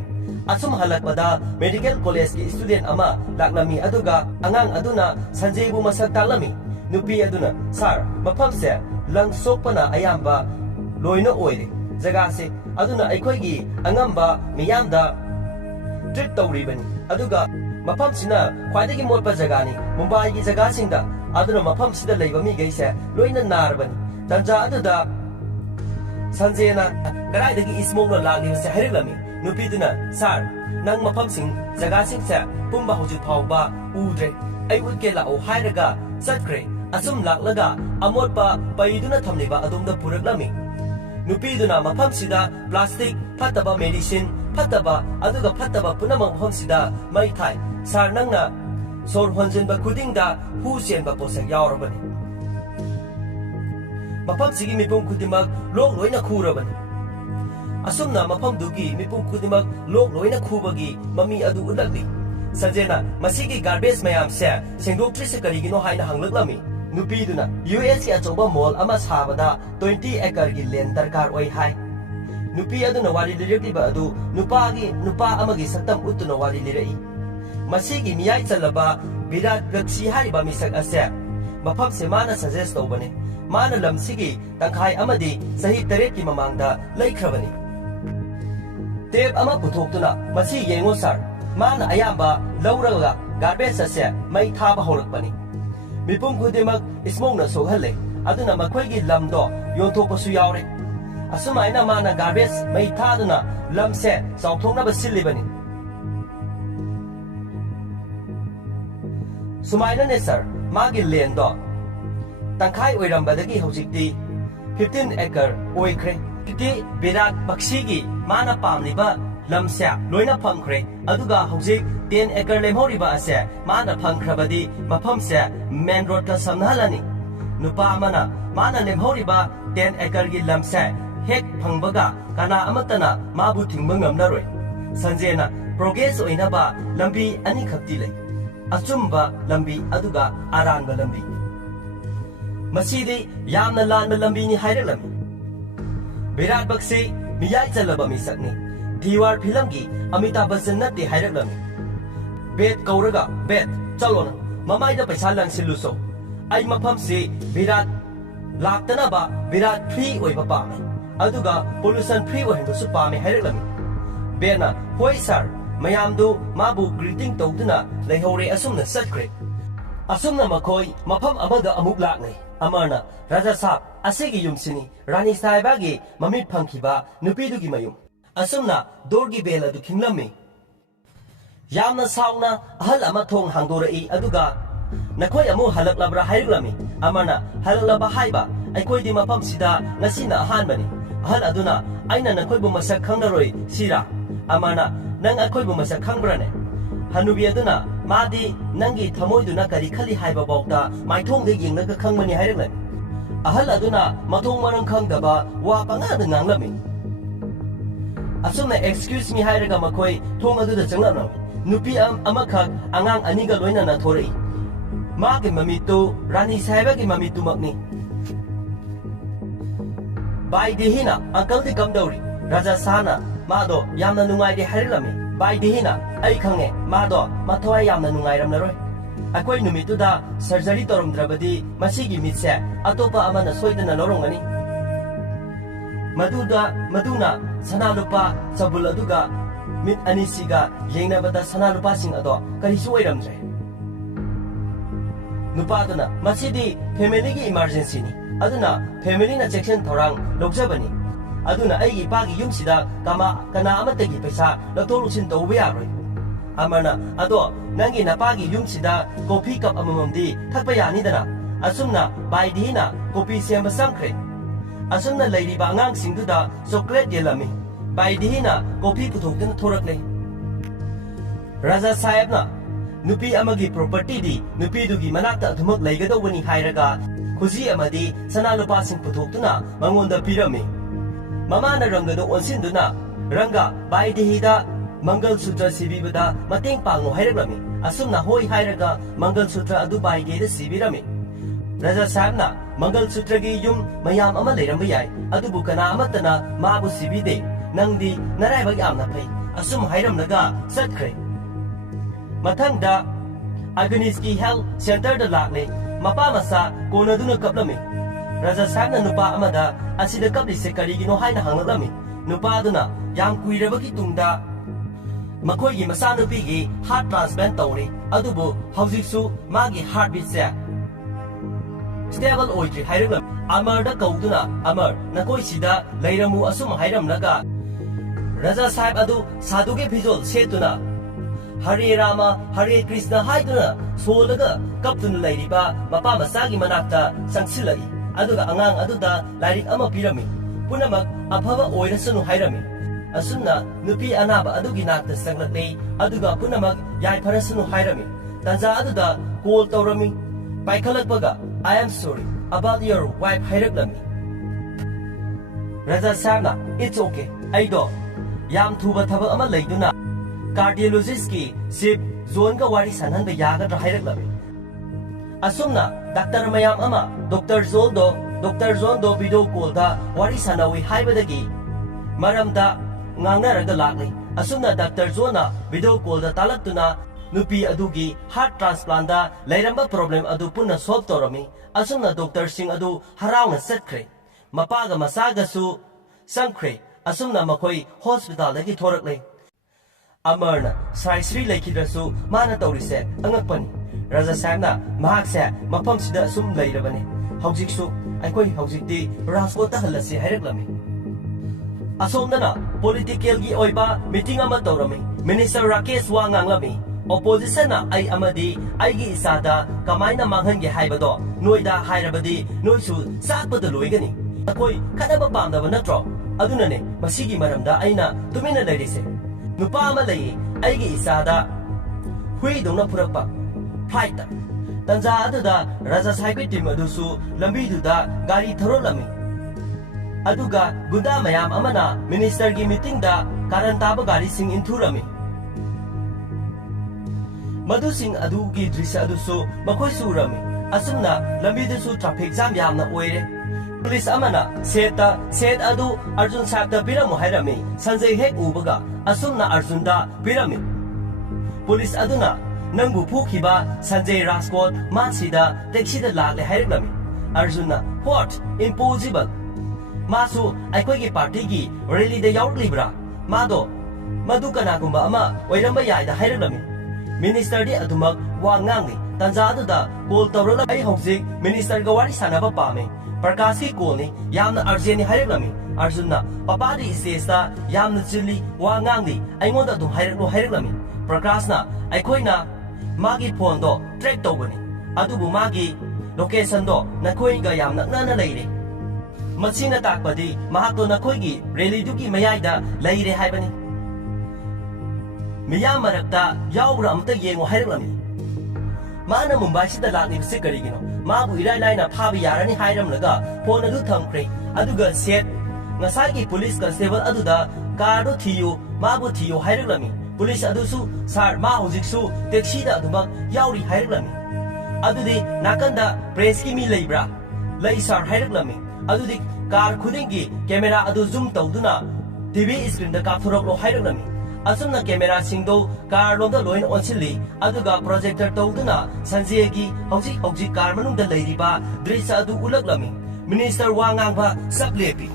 asum halakpada medical college ki student ama laklami aduga angang aduna sanjebu masak taklami nupi aduna sir mafam se lang sokpana ayamba loina oire jaga se aduna aikhoi gi angamba miyamda treat tawribani aduga मफम सिना ख्वाइदगी मोटपा जगानी मुंबई की जगह सिंदा अदुना मफम सिदा लेबा मी गैसे लोइना नारबनी तंजा अदुदा संजेना कराइदगी इस्मोग लाली से हरिलमी नुपीदुना sir नंग मफम सिंग जगह सिंग से पुंबा हुजु फावबा उद्रे आई उके लाओ हाइरगा सटक्रे असुम लाकलगा अमोटपा पैदुना थमलिबा अदुमदा पुरकलमी नुपीदुना मफम सिदा प्लास्टिक फतबा मेडिसिन फतबा अदुगा फतबा पुनम मफम सिदा मै थाई सार नंगना सोर होंजिनबा खुदिंगदा हु चेनबा पोसक यावरबनी मफम सिगी मिपुम खुदिमक लोक लोइना खुरबनी असुमना मफम दुगी मिपुम खुदिमक लोक लोइना खुबगी ममी अदु उलगली सजेना मसिगी गार्बेज मयाम से सेंगदोक्ट्री से करिगिनो हाइना हंगलक्लमी नुपीदुना यूएस की अचौबा मॉल अमा साबदा 20 एकड़ की लैंड दरकार ओइ हाय नुपी अदुना वारी लिरक्लिबा अदु नुपा अमगी सत्तम उतुना वारी लिरई मसीगी मियाई चलबा विराट गक्सी हारिबा मिसक असे मफम से माना सजेस्ट तौबने माना लमसिगी तंखाई अमदी सही तरेट की ममांगदा लैख्रबनी टेप अमा पुथोक्तुना मसी येंगो सर माना अयाबा लौरगा गार्बेज असे मै थाबा होरकपनी मिपुम खुदिमक इस्मोंगना सोहले अदुना मखोइगी लमदो योंथोपसु यावरे असुमाइना माना गार्बेज मै थादुना लमसे चाउथोंगनाबा सिलिबनी सुमाइना ने सर मागी लेंदो tangkhai oirambadagi hojikti 15 acre oikre ti Virat Bakshi gi mana pamliba lamsya loina phamkhre aduga hojik 10 acre lemhoriba ase mana phamkhrabadi maphamse main road ka samnhalani nupa amana mana lemhoriba 10 acre gi lamsa hek phangbaga kana amatana mabu thingba ngamnaroi sanjena progress oinaba lambi ani khakti lei achumba lambi aduga aranba lambi masidi yamna lanba lambi ni hairalami Virat Bakshi miyai chalaba misakni diwar film gi Amitabh Bachchan natti hairalami bet kauraga bet chalona mamai da paisa langsiluso ai mafam si Virat laktanaba Virat free oiba pame aduga pollution free oiba su pame hairalami bena hoi sir mayamdu mabu greeting tawduna leihore asumna satkre asumna makhoi mafam amaga amuk laknai amana raja sahab asigi yumsini rani saiba gi mamit phangkhiba nupidu gi mayum asumna dorgi bela du khinglami yamna sauna ahal ama thong hangdorei aduga nakhoi amu halaklabra hairlami amana halaklaba haiba aikoi di mafam sida ngasina ahanbani ahal aduna aina nakhoi bu masak khangdaroi sira amana nang akoi bu masak khangbrane hanubi aduna madi nangi thamoi duna kari khali haiba bawta maithong de yengnaga khangmani hairlami ahal aduna mathong marang khangdaba wa panga da nganglami asumna excuse me hairaga makhoi thong adu da changlana nupi amakhak angang aniga loina na thorei magi mamitu rani saiba gi mamitu makni bai dihina uncle di kamdauri raja sana mado yamna nungai de harilami bai dihina ai khange mado mathoi yamna nungai ramnaroi akoi numitu da surgery torumdrabadi masigi mitse atopa amana soidana lorongani maduna sanalupa sabul aduga mit anisiga yengnabada sanalupa sing ado karisu oiramjre nupaduna masidi family gi emergency ni aduna family na section thorang lokjabani aduna aigi pagi yumsida kana amatagi paisa lotolusin tawbe yaroi amana ado nangi napagi yumsida coffee cup amamamdi thakpa yani dana asumna baidina coffee semba samkhre asumna leiriba angang singduda chocolate yelami baidina coffee puthokdana thorakle raja sahibna nupi amagi property di nupi dugi manakta thumok leigadawani hairaga khuji amadi sanalupa sing puthokduna mangonda pirami mamana rangda onsinduna ranga baidihida mangal sutra sibibada mateng pango hairami asumna hoi hairaga mangal sutra adu baide da sibirami raja sahibna mangal sutra gi yum mayam ama leiramba yai adu bukana amatana mabu sibide nangdi naraiba yamna pai asum hairamnaga satkre mathangda agniski health center da lakle mapa masa konaduna kaplami raja sahibna nupa amada asida kapli se karigino haina hanglami nupa aduna yam kuirabaki tungda makhoi gi masa nupi gi heart transplant tawri adubu haujiksu magi heartbeat se stable oitri hairagam amar da kauduna amar nakoi sida leiramu asum hairamnaga raja sahib adu sadhuge visual setuna Hare Rama Hare Krishna haiduna solaga kaptuna leiriba mapa masagi manakta sangsilai aduga angang aduda lairik ama pirami punamak aphaba oirasunu hairami asumna nupi anaba adugi nakta sanglakle aduga punamak yai pharasunu hairami tanja aduda call tawrami paikhalakpaga I am sorry about your wife hairaklami raja sahibna it's okay aido yam thuba thaba ama leiduna cardiologist ki sip zone ka wari sanhan ba yaga hairaklami asumna doctor mayam ama Dr. Zondo video call da wari sanawi haibadagi maramda ngangnaraga lakli asumna Dr. Zona video call da talaktuna nupi adugi heart transplant da leiramba problem adu punna solve torami asumna Dr. Singh adu harauna satkre mapaga masaga su sangkre asumna makhoi hospital dagi thorakle amarna sai sri lekhidrasu mana tawrise angakpani raja sahibna mahakse mafam sida sum leirabane haujiksu aikoi haujikti raskota halasi hairaklami asomdana political gi oiba meeting ama tawrami minister Rakesh wa nganglami opposition na ay amadi ay gi isada kamay na manghan ge haibado noida hairabadi noisu sakpada loigani akoi khadaba pamdaba natro aduna ne masigi maramda aina tumina lairise nupa ama lai ay gi isada hui dongna purapa flight tanja aduda raja saibi team adusu lambi duda gari tharolami aduga gunda mayam amana minister gi meeting da karan taba gari sing inthurami madu sing adu gi drisya adusu makoi surami asumna lambi dusu traffic jam yamna oire police amana set adu arjun sabda biramu hairami sanjay hek ubaga asumna arjun da birami police aduna nangbu phukiba sanjay raskot masida taxi da lagle hairami arjunna what impossible masu aikoi gi party gi rally da yaurlibra mado madu kana gumba ama oiramba yaida hairami minister di adumak wangangi tanja aduda call tawrala ai hojik minister ga wari sanaba pame prakash ki call ni yamna urgent hairami arjunna papa di stage yamna chili wangangi aingoda dum hairami prakash na aikoi na magi phone do track tawbani adubu magi location do nakoi ga yamna nana leire machina takpadi mahakto nakoi gi rally du gi mayai da leire haibani miyam marakta yaubra amta yengo hairami mana mumbai sida lakni bise karigino mabu irai laina phabi yarani hairam laga phone adu thamkre aduga set ngasai gi police constable aduda car do thiyu mabu thiyu hairami police adusu sar ma hojiksu taxi da adumak yauri hairami adudi nakanda press ki mi leibra lei sar hairami adudi car khudingi camera adu zoom tawduna tv screen da kapthurok lo hairami asumna camera singdo car lomda loin onchili aduga projector tawduna sanjay gi hojik car manung da leiriba drisa adu ulaklami minister wangang ba saplepi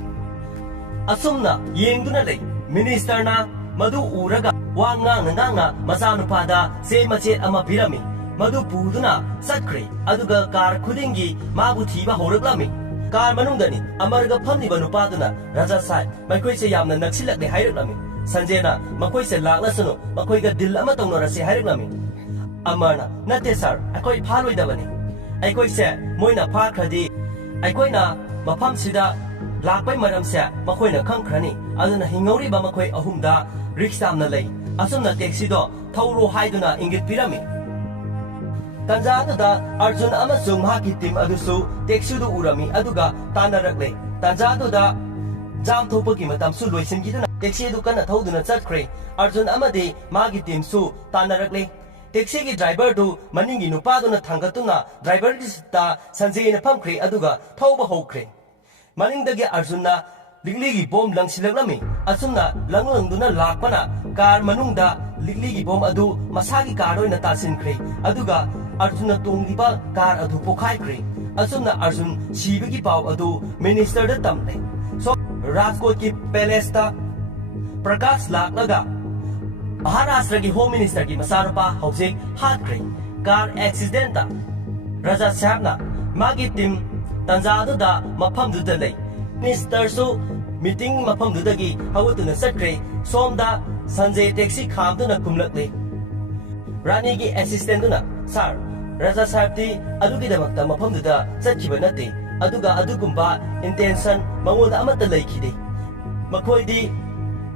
asumna yengduna lei minister na madu uraga wangang nanga masanu pada se machet ama birami madu puduna sakre aduga car khudingi mabu thiba horaklami car manungdani amarga phamni banupaduna raja sai maikoi se yamna naksilakle hairakami sanjena makoi se laklasunu makoi ga dil ama tongnora se hairakami amarna nate sir akoi phaloi dabani aikoi se moina phakradi aikoi na mafam sida lakpai maram se makoi na khangkhrani aduna hingori ba makoi ahumda riksam na lei asumna taxi do thauro haiduna ingit pirami tanja da arjun amasung mahaki team adusu taxi do urami aduga tanarakle tanja da jam thopaki matam su loisim giduna taxi du kana thoduna chatkre arjun amade magi team su tanarakle taxi gi driver du maningi nupa duna thangatuna driver gi sta sanjay na phamkre aduga thoba hokre maningdagi arjunna ligligi bom langsilaklami asumna langlangduna lakpana car manungda ligligi bom adu masagi car oina tasinkhre aduga arjunna tongliba car adu pokhaikre asumna arjun sibigi paw adu minister da tamle so rajkot ki palace ta prakash laklaga maharashtra gi home minister gi masarupa hojik hatkre car accident ta raja sabna magi team tanjadu da mafam du da lei minister su meeting mafam du da gi hawatuna sakre somda sanjay taxi khamduna kumlakle rani gi assistant duna sir raja sabti adugi damakta mafam du da sakhiba nate aduga adugumba intention mangoda amata laikide makoi di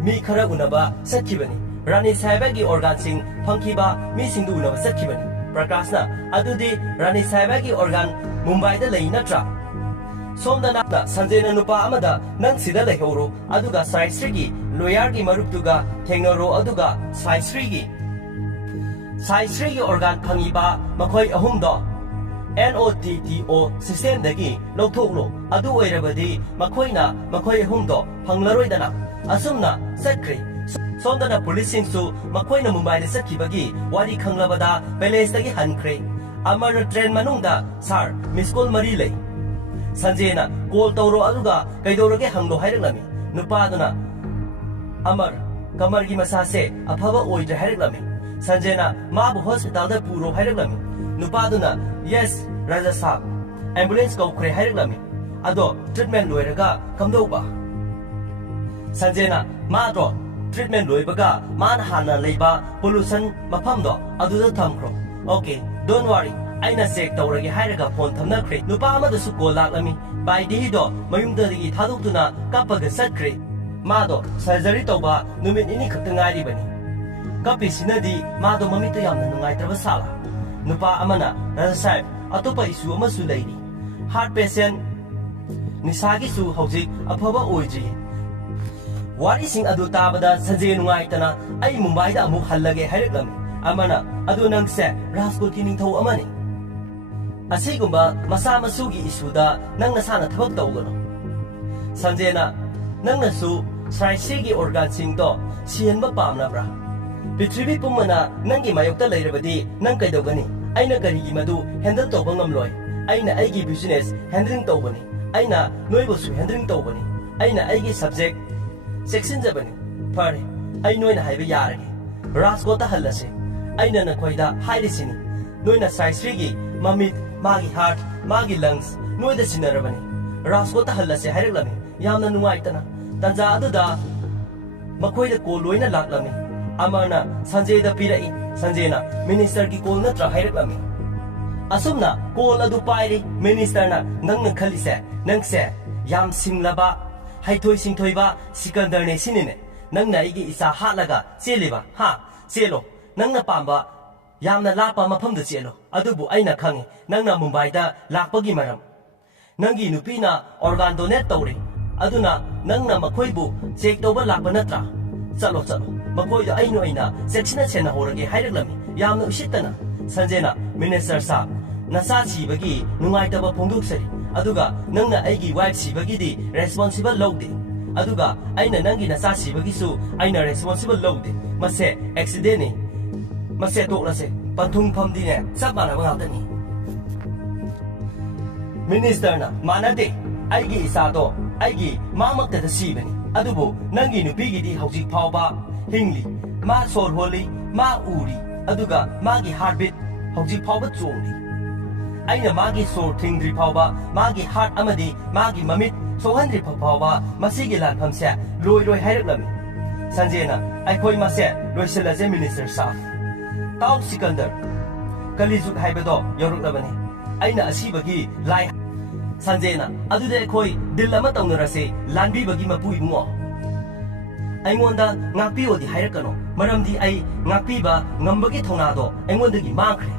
mi khara unaba sakhibani rani saiba gi organ sing phangkiba mi singdu unaba sakhibani prakashna adudi rani saiba gi organ mumbai da lai natra somda na sanjay na nupa amada nang sida lehoro aduga sai sri gi lawyer gi maruptuga thengnaro aduga sai sri gi organ phangiba makoi ahumdo NOTTO system dagi lokthoklo adu oirabadi makoi ahumdo phanglaroidana asumna sakre somdana police singsu makoina mumbai da sakhibagi wari khanglabada palace dagi hankre amar train manungda sir miss call mari lei sanjena call tawro aduga kaidorage hanglo hairakami nupaduna amar kamar gi masase aphaba oidra hairakami sanjena mabu hospital da puro hairakami nupaduna yes raja sahab ambulance ko khre hairakami ado treatment loiraga kamdauba sanjena ma to treatment loibaga man hana leiba pollution mafamdo aduda thamkro. Okay, don't worry. Aina check tawragi hairaga phone thamnakre. Nupa amada su call laklami. By the do mayumdagi thadukuna kapaga satkre. Mado surgery tawba numit ini khaktangai bani. Kapi sinadi mado mamito yamna nungai trabasala. Nupa amana rasai atopa isu amasu leini. Heart patient nisagi su hojik afaba oiji. Wari sing adu tabada saje nungai tana ai Mumbai da amuk hallage hairakami. Amana adu nangse raskul kining thau amani. Asigumba masa masugi isuda nang nasana thabak tawgano. Sanjena nang nasu sraisigi organ sing do sienba pamna bra. Pitribi pumana nangi mayokta leirabadi nang kaidogani. Aina karigi madu handle tawba ngamloi. Aina aigi business handling tawbani. Aina noibosu handling tawbani. Aina aigi subject section jabani. Pare ai noina haiba yaragi. Raskota hallase. Aina na khoida hairisini. Noina sraisigi mamit magi heart, magi lungs, noida sinarabani. Raskota hallase hairilami, yamna nungaitana. Tanja aduda makoida call loina laklami. Amana Sanjay da pirai, Sanjayna minister ki call natra hairilami. Asumna call adu pairi minister na nangna khalise, nangse yam singlaba, haitoi singthoiba Sikandar ne sinine. Nangna igi isa halaga cheliba, ha, chelo, nangna pamba yamna lapa mafamda chelo adubu aina khangi nangna Mumbai da lakpagi maram nangi nupina organ donate tawre aduna nangna makhoibu check tawba lakpa natra chalo makoi da ainu aina section chena horage hairaklami yamna usittana Sanjayna minister sa nasa chibagi nungai taba phongduksari aduga nangna aigi wife chibagi di responsible lawde aduga aina nangi nasa chibagi su aina responsible lawde mase accident ni Mase toklase pathung phamdine sab mana bangatani. Minister na manade aigi isado aigi mamakta da sibani adubu nangi nupigi di hojik phawba hingli ma sor holi ma uri aduga magi heartbeat hojik phawba chongli aina magi sor thingri phawba magi heart amadi magi mamit sohandri phawba masigi lan phamse loi hairaklami Sanjayna aikoi mase loiselaje minister sa Tau Sikandar Kalijuk haibado yoruknabani aina asibagi lai Sanjayna adude khoi dillama tawnarase lanbi bagi mapui mo aingonda ngakpi odi hairakano maramdi ai ngakpi ba ngambagi thonado aingondagi mangkhre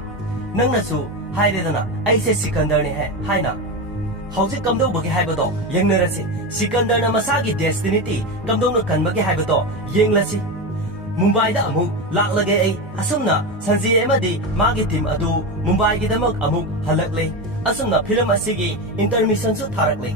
nangnasu hairedana aise Sikandar ne he haina hauji kamdau bagi haibado yengnarase Sikandar na masagi destiny ti kamdau no kanbagi haibado yenglasi Mumbai da amuk laklage ai asumna Sanjay amadi magi team adu Mumbai gi damak amuk halakle asumna film asigi intermission su tharakle